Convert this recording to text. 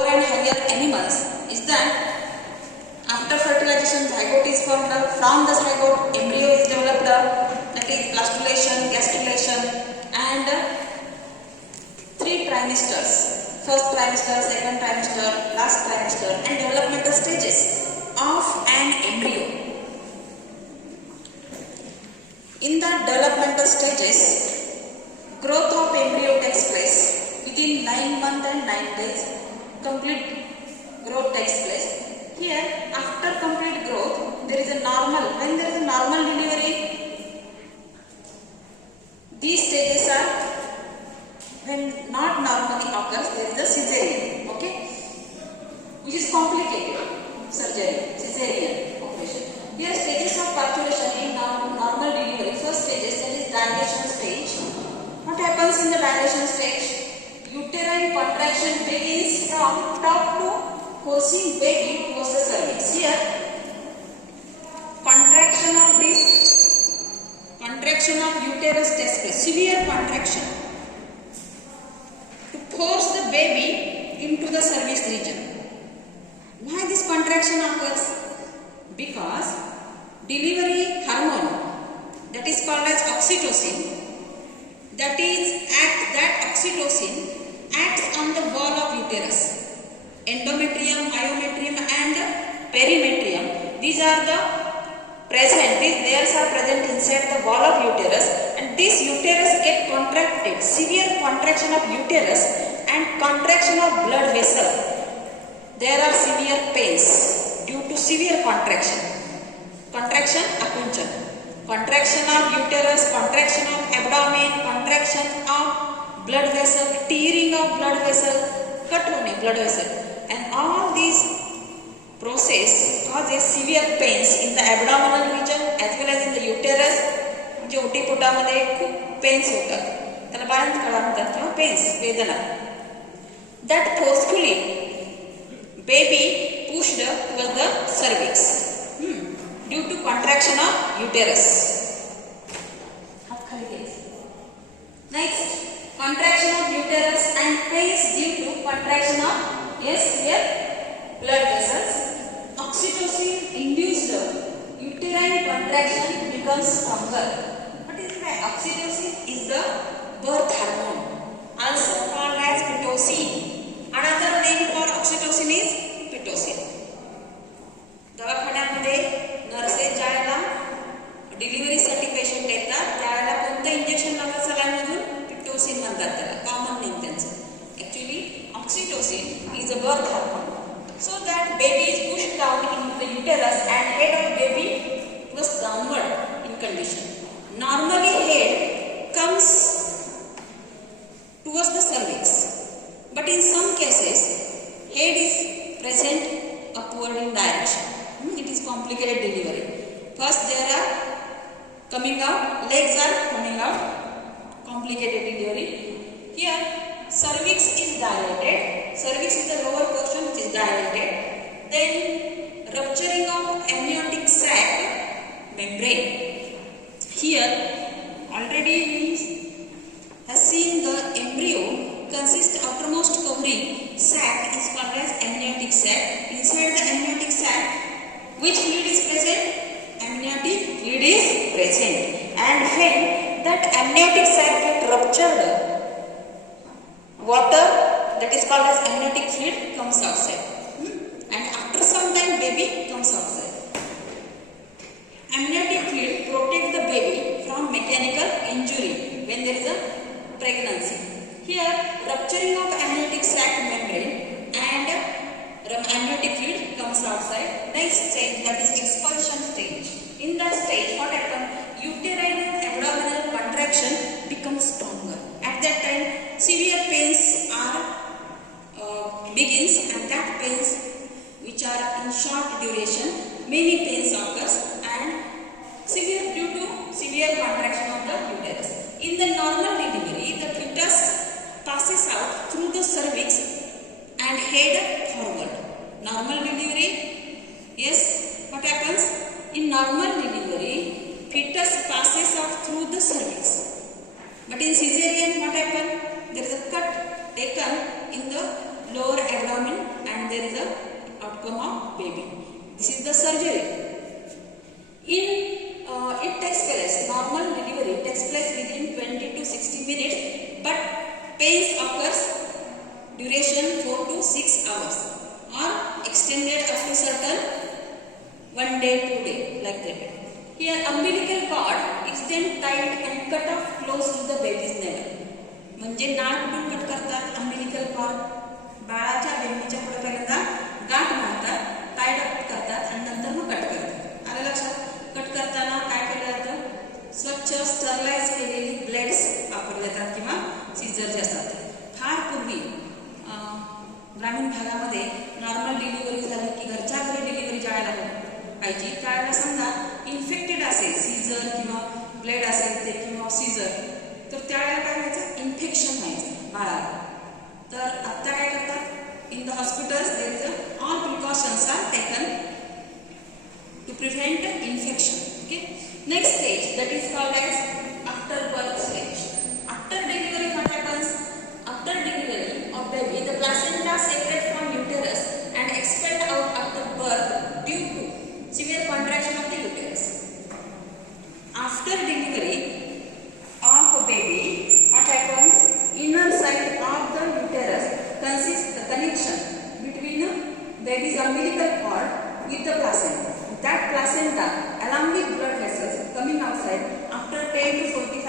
lower and higher animals is that after fertilization zygote is formed. From the zygote embryo is developed, that is blastulation, gastrulation, and three trimesters. First trimester, second trimester, last trimester, and developmental stages of an embryo. In the developmental stages, growth of embryo takes place within 9 months and 9 days. Complete growth takes place. Here, after complete growth, there is a normal. When there is a normal delivery, these stages are, when not normally occurs, there is a cesarean, okay, which is complicated surgery, cesarean operation. Here, stages of parturition in normal delivery. First stages, that is dilation stage. What happens in the dilation stage? Uterine contraction begins from top to forcing baby towards the cervix. Here, contraction of uterus takes place, severe contraction to force the baby into the cervix region. Why this contraction occurs? Because delivery hormone, that is called as oxytocin, that oxytocin acts on the wall of uterus. Endometrium, myometrium, and perimetrium, these are the present, these layers are present inside the wall of uterus, and this uterus get contracted, severe contraction of uterus and contraction of blood vessel. There are severe pains due to severe contraction. Contraction, apuncham. Contraction of uterus, contraction of abdomen, contraction of blood vessel, tearing of blood vessel, cut hone blood vessel. And all these process causes severe pains in the abdominal region as well as in the uterus. म्हणजे ओटीपोटामध्ये खूप pens होतात, त्याला बाळंत कळा म्हणतात किंवा pens, वेदना. That forcefully baby pushed towards the cervix due to contraction of uterus. Next, contraction of uterus and pains due to contraction of here blood vessels. Oxytocin induced uterine contraction becomes stronger. What is that? Oxytocin is the birth hormone, also called as pitocin. Another name for oxytocin is pitocin. दवाखान्यामध्ये nurses ज्यावेळेला डिलिव्हरीसाठी patient येतात त्यावेळेला कोणतं injection लावतात सलाईनमधून? Pitocin म्हणतात त्याला, common name त्यांचं. Actually oxytocin is a birth hormone, so that baby is pushed down into the uterus and head of baby was downward in condition. Normally head comes towards the cervix, but in some cases head is present upward in direction. It is complicated delivery. First there are coming out, legs are coming out, complicated delivery. Here cervix is dilated. Cervix is the lower portion which is dilated. Then rupturing of amniotic sac membrane. Here already we have seen the embryo consists outermost covering sac is called as amniotic sac. Inside the amniotic sac, which fluid is present? Amniotic fluid is present. And when that amniotic sac gets ruptured, water that is called as amniotic fluid comes outside, and after some time baby comes outside. Amniotic fluid protects the baby from mechanical injury when there is a pregnancy. Here rupturing of amniotic sac membrane and amniotic fluid comes outside. Next stage, that is expulsion stage. In that stage what happens? Uterine and abdominal contraction becomes stronger. At that time severe pains begins, and that pains which are in short duration, many pains occurs and severe due to severe contraction of the uterus. In the normal delivery, the fetus passes out through the cervix and head forward. Normal delivery, yes, what happens? In normal delivery, fetus passes out through the cervix. But in cesarean, what happens? There is a cut taken in the lower abdomen and there is a outcome of baby. This is the surgery. It takes place, normal delivery takes place within 20 to 60 minutes, but pains occurs duration 4 to 6 hours or extended up to certain 1 day, 2 day, like that. Here umbilical cord is then tied and cut off close to the baby's navel. म्हणजे नाळ कुठून cut करतात? umbilical cord बाळाच्या बेंबीच्या पुढे पहिल्यांदा गाठ मारतात, tied up करतात आणि नंतर मग कट करतात. आलं लक्षात? कट करताना काय केलं जातं? स्वच्छ स्टरलाइज केलेली ब्लेड्स वापरले जातात किंवा सीझर जे असतात. फार पूर्वी ग्रामीण भागामध्ये नॉर्मल डिलिव्हरी झाली की घरच्या घरी डिलिव्हरी ज्यावेळेला पाहिजे त्यावेळेला समजा इन्फेक्टेड असेल सीझर किंवा ब्लेड असेल ते किंवा सीझर, तर त्यावेळेला काय व्हायचं? इन्फेक्शन व्हायचं बाळाला. तर आत्ता काय करतात? in the hospitals there is all precautions are taken to prevent infection. Okay, next stage, that is called as after birth stage. After delivery, what happens? After delivery of baby, the placenta separate from uterus and expelled out after birth due to severe contraction of the uterus. After delivery of a baby, what happens? Inner side of the uterus consists the connection between baby's umbilical cord with the placenta. That placenta along with blood vessels coming outside after 10 to 40